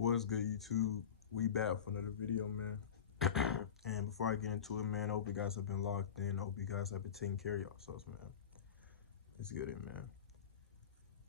What's good, YouTube? We back for another video, man. And before I get into it, man, I hope you guys have been locked in. I hope you guys have been taking care of yourselves, man. Let's get it, man.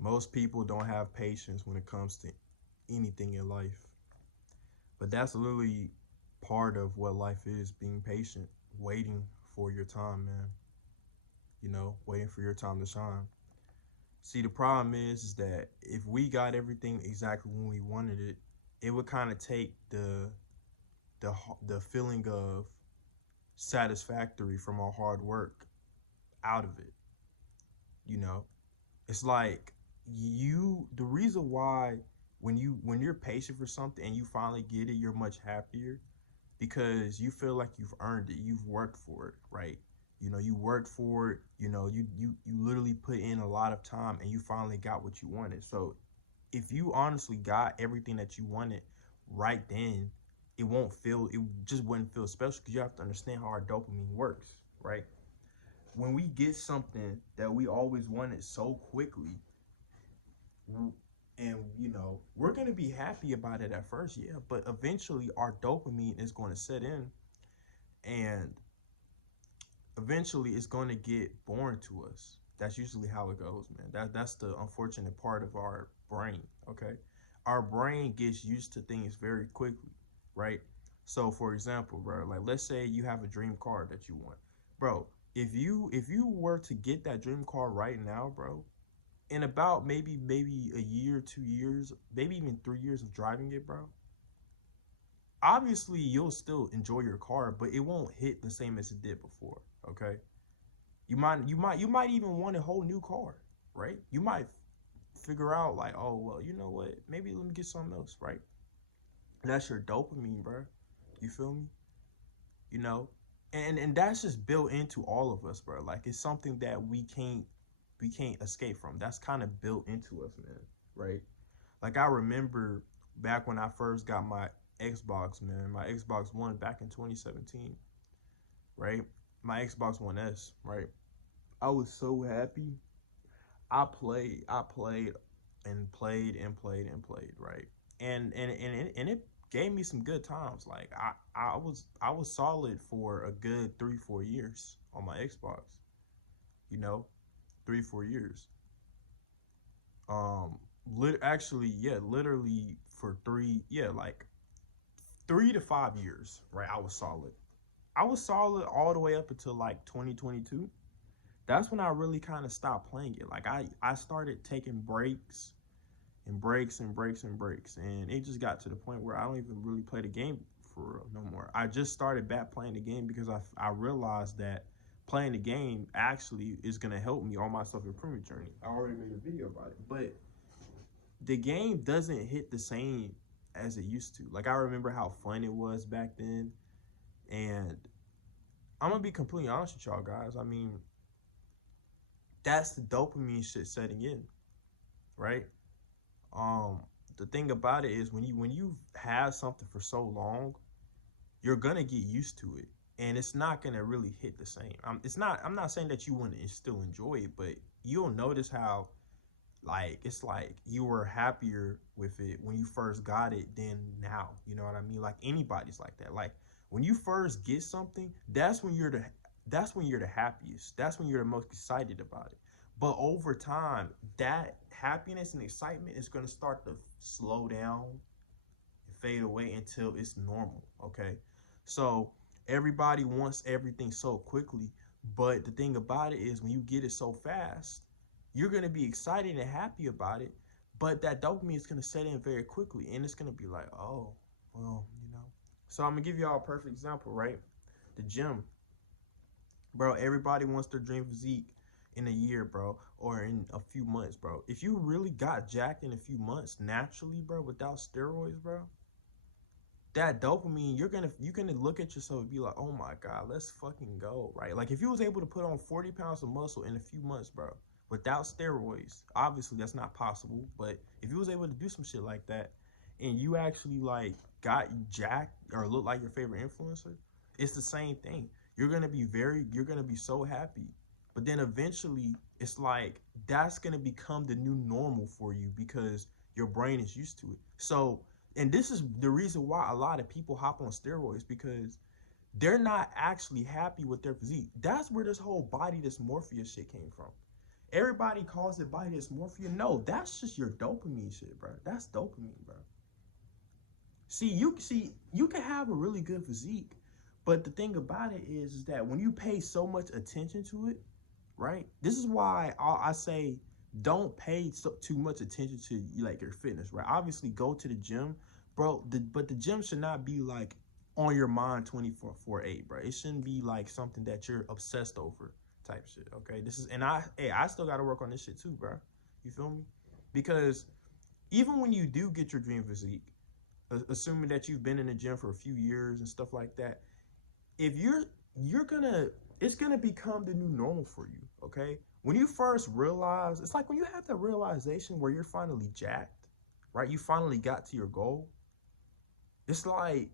Most people don't have patience when it comes to anything in life, but that's literally part of what life is: being patient, waiting for your time, man. Waiting for your time to shine. See, the problem is that if we got everything exactly when we wanted it, it would kind of take the the feeling of satisfactory from our hard work out of it. You know, it's like the reason why when you're patient for something and you finally get it, you're much happier because you feel like you've earned it, you've worked for it, right? You worked for it. You literally put in a lot of time and you finally got what you wanted. So if you honestly got everything that you wanted right then, it just wouldn't feel special because you have to understand how our dopamine works, right? When we get something that we always wanted so quickly, and we're going to be happy about it at first, yeah, but eventually our dopamine is going to set in, and eventually it's going to get boring to us. That's usually how it goes, man. That's the unfortunate part of our brain. Okay, our brain gets used to things very quickly, right? So for example, bro, like let's say you have a dream car that you want, bro. If you were to get that dream car right now, bro, in about maybe a year, 2 years, maybe even 3 years of driving it, bro, obviously you'll still enjoy your car, but it won't hit the same as it did before. Okay, you might even want a whole new car, right? You might figure out like, oh well, you know what? Maybe let me get something else, right? That's your dopamine, bro. You feel me? You know, and that's just built into all of us, bro. Like it's something that we can't escape from. That's kind of built into us, man. Right? Like I remember back when I first got my Xbox, man, my Xbox One back in 2017, right? My Xbox One S, right? I was so happy. I played and played and played and played, right? And it gave me some good times. Like I was solid for a good 3 4 years on my Xbox. You know, 3 4 years. Actually, yeah, literally for like 3 to 5 years, right? I was solid. I was solid all the way up until like 2022. That's when I really kind of stopped playing it. Like I started taking breaks and breaks and breaks and breaks, and it just got to the point where I don't even really play the game for real no more. I just started back playing the game because I realized that playing the game actually is gonna help me on my self improvement journey. I already made a video about it, but the game doesn't hit the same as it used to. Like I remember how fun it was back then, and I'm gonna be completely honest with y'all guys. I mean, that's the dopamine shit setting in, right? Um, the thing about it is when you have something for so long, you're gonna get used to it, and it's not gonna really hit the same. It's not. I'm not saying that you wouldn't still enjoy it, but you'll notice how like it's like you were happier with it when you first got it than now. You know what I mean? Like anybody's like that. Like when you first get something, that's when you're the happiest. That's when you're the most excited about it. But over time, that happiness and excitement is gonna start to slow down and fade away until it's normal. Okay. So everybody wants everything so quickly. But the thing about it is when you get it so fast, you're gonna be excited and happy about it, but that dopamine is gonna set in very quickly, and it's gonna be like, oh, well. So I'm gonna give y'all a perfect example, right? The gym, bro. Everybody wants their dream physique in a year, bro, or in a few months, bro. If you really got jacked in a few months naturally, bro, without steroids, bro, that dopamine, you're gonna look at yourself and be like, oh my god, let's fucking go, right? Like if you was able to put on 40 pounds of muscle in a few months, bro, without steroids, obviously that's not possible, but if you was able to do some shit like that and you actually like got jacked or look like your favorite influencer, it's the same thing. You're gonna be so happy, but then eventually it's like that's gonna become the new normal for you because your brain is used to it. So and this is the reason why a lot of people hop on steroids, because they're not actually happy with their physique. That's where this whole body dysmorphia shit came from. Everybody calls it body dysmorphia. No, that's just your dopamine shit, bro. That's dopamine, bro. See, you can have a really good physique, but the thing about it is that when you pay so much attention to it, right? This is why I say don't pay too much attention to like your fitness, right? Obviously, go to the gym, bro. But the gym should not be like on your mind 24/8, bro. It shouldn't be like something that you're obsessed over type shit. Okay, this is, and I still got to work on this shit too, bro. You feel me? Because even when you do get your dream physique, assuming that you've been in the gym for a few years and stuff like that, if you're gonna it's gonna become the new normal for you. Okay, when you first realize, it's like when you have that realization where you're finally jacked, right? You finally got to your goal. It's like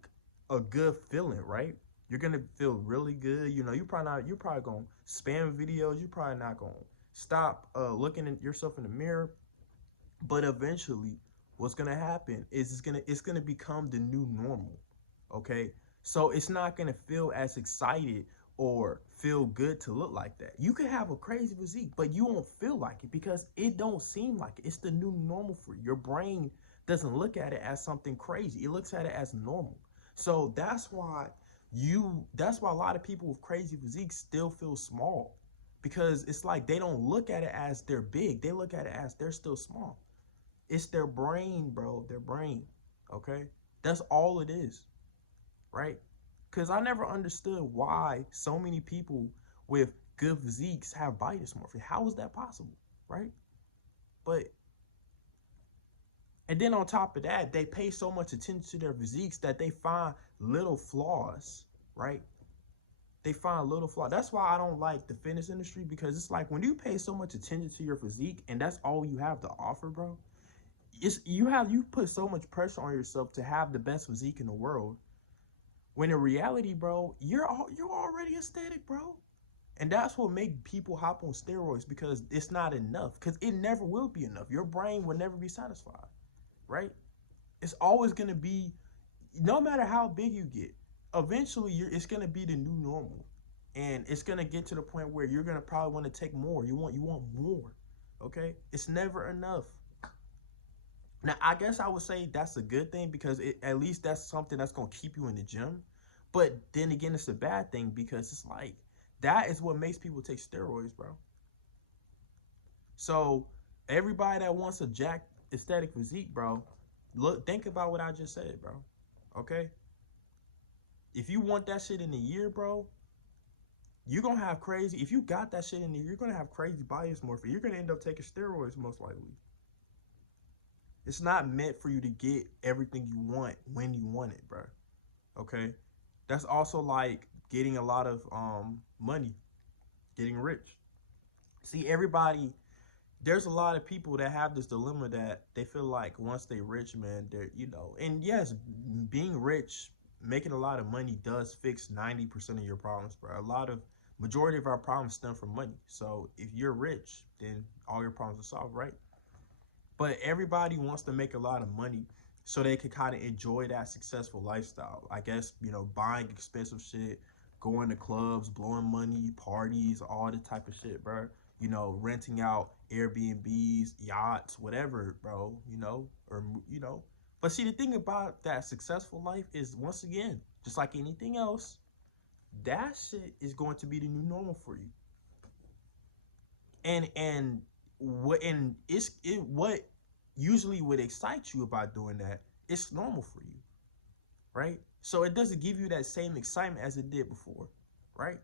a good feeling, right? You're gonna feel really good. You know, you're probably gonna spam videos. You're probably not gonna stop looking at yourself in the mirror. But eventually, what's gonna happen is it's gonna become the new normal. Okay, so it's not gonna feel as excited or feel good to look like that. You could have a crazy physique, but you won't feel like it because it don't seem like it. It's the new normal for you. Your brain doesn't look at it as something crazy. It looks at it as normal. So that's why a lot of people with crazy physiques still feel small, because it's like they don't look at it as they're big. They look at it as they're still small. It's their brain, bro. Their brain. Okay? That's all it is. Right? Because I never understood why so many people with good physiques have body dysmorphia. How is that possible? Right? But, and then on top of that, they pay so much attention to their physiques that they find little flaws. Right? They find little flaws. That's why I don't like the fitness industry, because it's like when you pay so much attention to your physique and that's all you have to offer, bro. You put so much pressure on yourself to have the best physique in the world, when in reality, bro, you're already aesthetic, bro. And that's what make people hop on steroids, because it's not enough, because it never will be enough. Your brain will never be satisfied, right? It's always gonna be, no matter how big you get, eventually it's gonna be the new normal, and it's gonna get to the point where you're gonna probably want to take more. You want more, okay? It's never enough. Now, I guess I would say that's a good thing, because at least that's something that's going to keep you in the gym. But then again, it's a bad thing, because it's like that is what makes people take steroids, bro. So everybody that wants a jacked aesthetic physique, bro, think about what I just said, bro. Okay? If you want that shit in a year, bro, you're going to have crazy. If you got that shit in a year, you're going to have crazy body dysmorphia. You're going to end up taking steroids most likely. It's not meant for you to get everything you want when you want it, bro. Okay? That's also like getting a lot of money, getting rich. See, there's a lot of people that have this dilemma that they feel like once they rich, man, and yes, being rich, making a lot of money does fix 90% of your problems, bro. Majority of our problems stem from money. So if you're rich, then all your problems are solved, right? But everybody wants to make a lot of money so they can kind of enjoy that successful lifestyle. I guess, buying expensive shit, going to clubs, blowing money, parties, all the type of shit, bro. Renting out Airbnbs, yachts, whatever, bro, But see, the thing about that successful life is, once again, just like anything else, that shit is going to be the new normal for you. What usually would excite you about doing that, it's normal for you, right? So it doesn't give you that same excitement as it did before, right?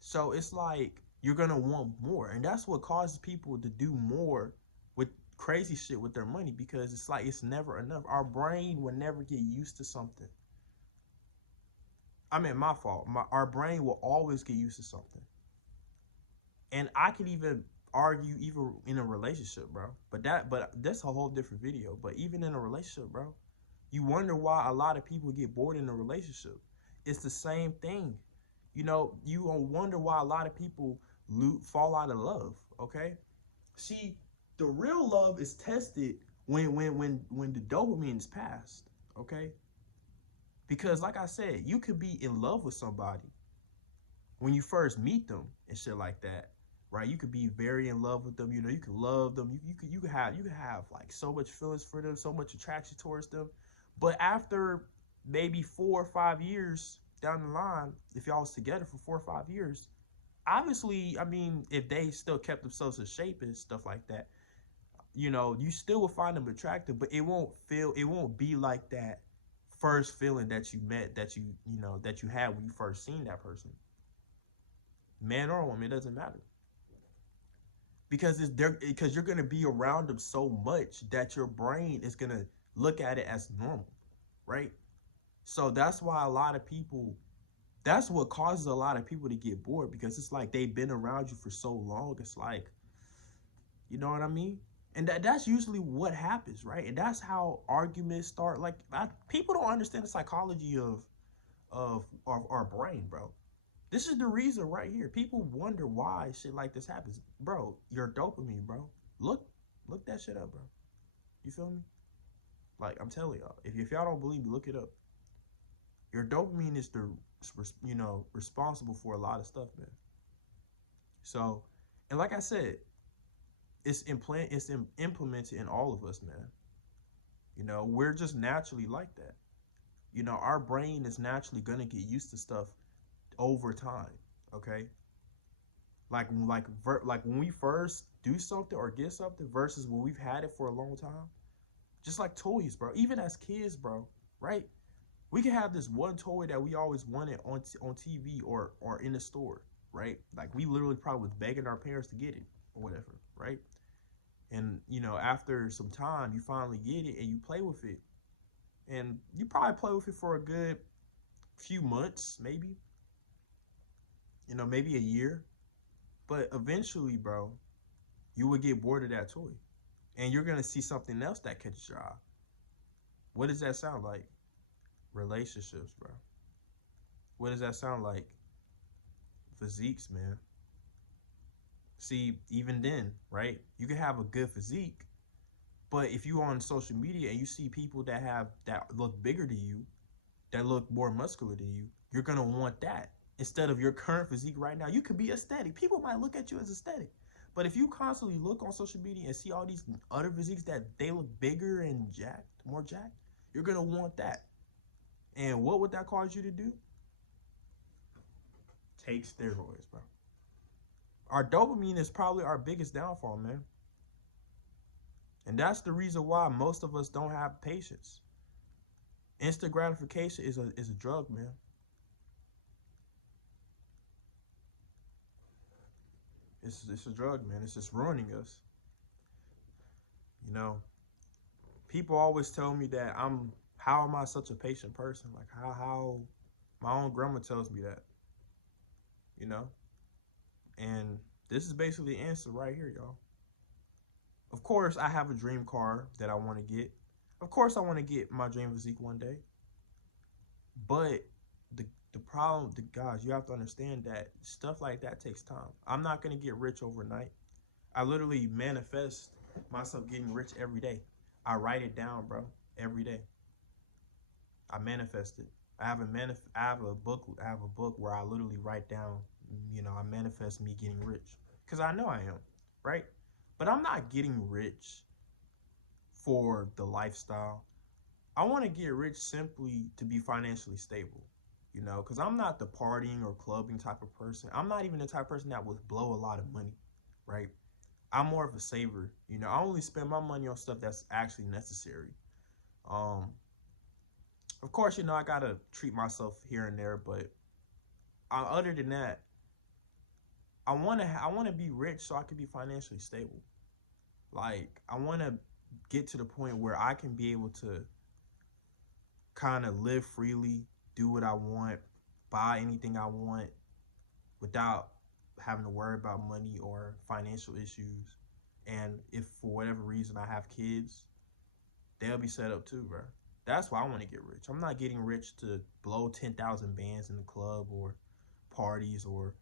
So it's like you're gonna want more, and that's what causes people to do more with crazy shit with their money, because it's like it's never enough. Our brain will never get used to something. I mean, my fault. Our brain will always get used to something. And I could even argue even in a relationship, bro. But that's a whole different video. But even in a relationship, bro, you wonder why a lot of people get bored in a relationship. It's the same thing. You wonder why a lot of people fall out of love, okay? See, the real love is tested when the dopamine is passed, okay? Because like I said, you could be in love with somebody when you first meet them and shit like that, right? You could be very in love with them. You know, you could love them. You could have like so much feelings for them, so much attraction towards them. But after maybe 4 or 5 years down the line, if y'all was together for 4 or 5 years, obviously, I mean, if they still kept themselves in shape and stuff like that, you know, you still will find them attractive, but it won't be like that first feeling that you met, that you had when you first seen that person, man or woman, it doesn't matter, because it's there, because you're gonna be around them so much that your brain is gonna look at it as normal, right? So that's why a lot of people, that's what causes a lot of people to get bored, because it's like they've been around you for so long. It's like, you know what I mean? And that's usually what happens, right? And that's how arguments start. Like, people don't understand the psychology of our brain, bro. This is the reason right here. People wonder why shit like this happens, bro. Your dopamine, bro. Look that shit up, bro. You feel me? Like, I'm telling y'all, if y'all don't believe me, look it up. Your dopamine is the responsible for a lot of stuff, man. So, and like I said, implemented in all of us, man. You know, we're just naturally like that. You know, our brain is naturally gonna get used to stuff over time. Okay, like when we first do something or get something versus when we've had it for a long time. Just like toys, bro. Even as kids, bro, right? We can have this one toy that we always wanted on TV or in the store, right? Like we literally probably was begging our parents to get it or whatever, right? And after some time, you finally get it and you play with it, and you probably play with it for a good few months, maybe a year. But eventually, bro, you would get bored of that toy, and you're gonna see something else that catches your eye. What does that sound like? Relationships, bro. What does that sound like? Physiques, man. See, even then, right? You can have a good physique, but if you on social media and you see people that look bigger than you, that look more muscular than you, you're gonna want that instead of your current physique right now. You could be aesthetic. People might look at you as aesthetic. But if you constantly look on social media and see all these other physiques that they look bigger and more jacked, you're gonna want that. And what would that cause you to do? Take steroids, bro. Our dopamine is probably our biggest downfall, man. And that's the reason why most of us don't have patience. Instant gratification is a drug, man. It's a drug, man. It's just ruining us. You know, people always tell me that how am I such a patient person? Like how my own grandma tells me that, you know? And this is basically the answer right here, y'all. Of course, I have a dream car that I want to get. Of course, I want to get my dream physique one day. But the problem, guys, you have to understand that stuff like that takes time. I'm not gonna get rich overnight. I literally manifest myself getting rich every day. I write it down, bro, every day. I manifest it. I have a book where I literally write down. I manifest me getting rich because I know I am, right? But I'm not getting rich for the lifestyle. I want to get rich simply to be financially stable, because I'm not the partying or clubbing type of person. I'm not even the type of person that would blow a lot of money, right? I'm more of a saver. I only spend my money on stuff that's actually necessary. Um, of course, I gotta treat myself here and there, but other than that, I wanna be rich so I can be financially stable. Like I wanna get to the point where I can be able to kind of live freely, do what I want, buy anything I want without having to worry about money or financial issues. And if for whatever reason I have kids, they'll be set up too, bro. That's why I want to get rich. I'm not getting rich to blow 10,000 bands in the club or parties or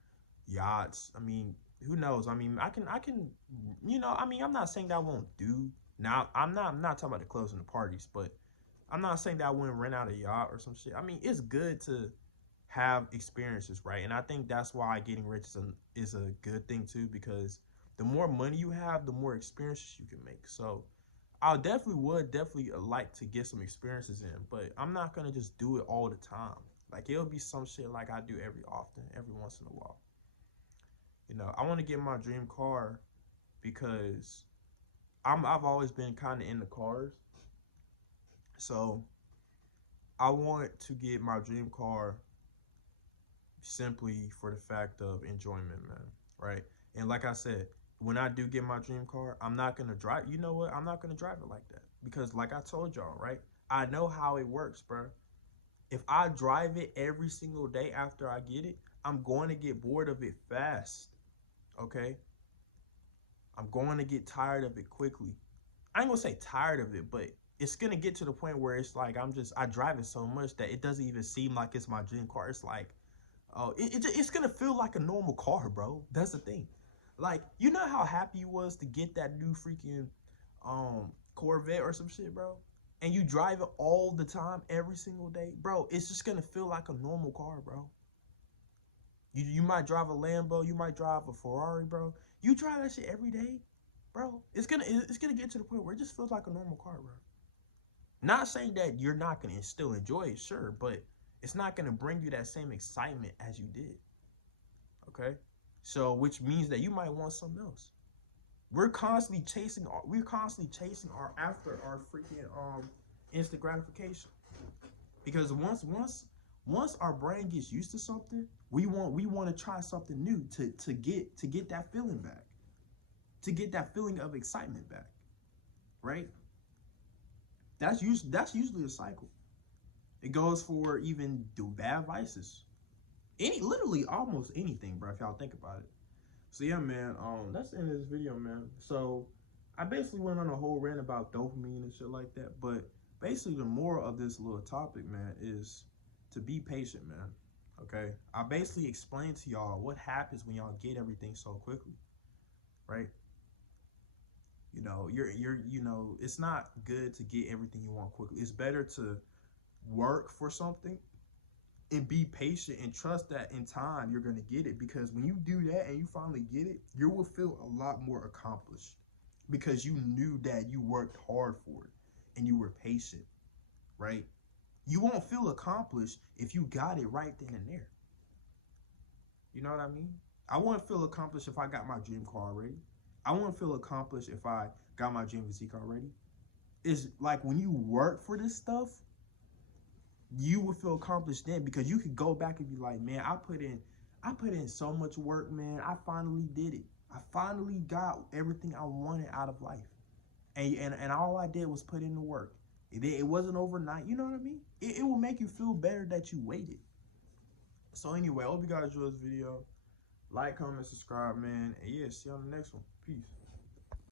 yachts. I mean, who knows? I mean, I can, I'm not saying that I won't do Now, I'm not talking about the clubs and the parties, but I'm not saying that I wouldn't rent out a yacht or some shit. I mean, it's good to have experiences, right? And I think that's why getting rich is a good thing too, because the more money you have, the more experiences you can make. So I definitely like to get some experiences in, but I'm not gonna just do it all the time. Like it'll be some shit like I do every once in a while. You know, I want to get my dream car because I've always been kind of into cars. So I want to get my dream car simply for the fact of enjoyment, man. Right? And like I said, when I do get my dream car, I'm not gonna drive. You know what? I'm not gonna drive it like that because, like I told y'all, right? I know how it works, bro. If I drive it every single day after I get it, I'm going to get bored of it fast. Okay? I'm going to get tired of it quickly. I ain't gonna say tired of it, but it's gonna get to the point where it's like I drive it so much that it doesn't even seem like it's my dream car. It's like, oh, it's gonna feel like a normal car, bro. That's the thing. Like, you know how happy you was to get that new freaking Corvette or some shit, bro? And you drive it all the time, every single day, bro. It's just gonna feel like a normal car, bro. You might drive a Lambo, you might drive a Ferrari, bro. You drive that shit every day, bro. It's gonna get to the point where it just feels like a normal car, bro. Not saying that you're not gonna still enjoy it, sure, but it's not gonna bring you that same excitement as you did. Okay, so which means that you might want something else. We're constantly chasing our after our freaking instant gratification because once our brain gets used to something, we want to try something new to get that feeling back, to get that feeling of excitement back, right? That's usually a cycle. It goes for even do bad vices, literally almost anything, bro. If y'all think about it. So yeah, man. That's the end of this video, man. So I basically went on a whole rant about dopamine and shit like that. But basically, the moral of this little topic, man, is to be patient, man. Okay. I basically explained to y'all what happens when y'all get everything so quickly, right? It's not good to get everything you want quickly. It's better to work for something and be patient and trust that in time you're gonna get it. Because when you do that and you finally get it, you will feel a lot more accomplished because you knew that you worked hard for it and you were patient, right? You won't feel accomplished if you got it right then and there. You know what I mean? I wouldn't feel accomplished if I got my dream car already. I wouldn't feel accomplished if I got my dream physique already. It's like when you work for this stuff, you would feel accomplished then because you could go back and be like, man, I put in so much work, man. I finally did it. I finally got everything I wanted out of life. And all I did was put in the work. It wasn't overnight. You know what I mean? It will make you feel better that you waited. So anyway, I hope you guys enjoyed this video. Like, comment, subscribe, man. And yeah, see you on the next one. Peace.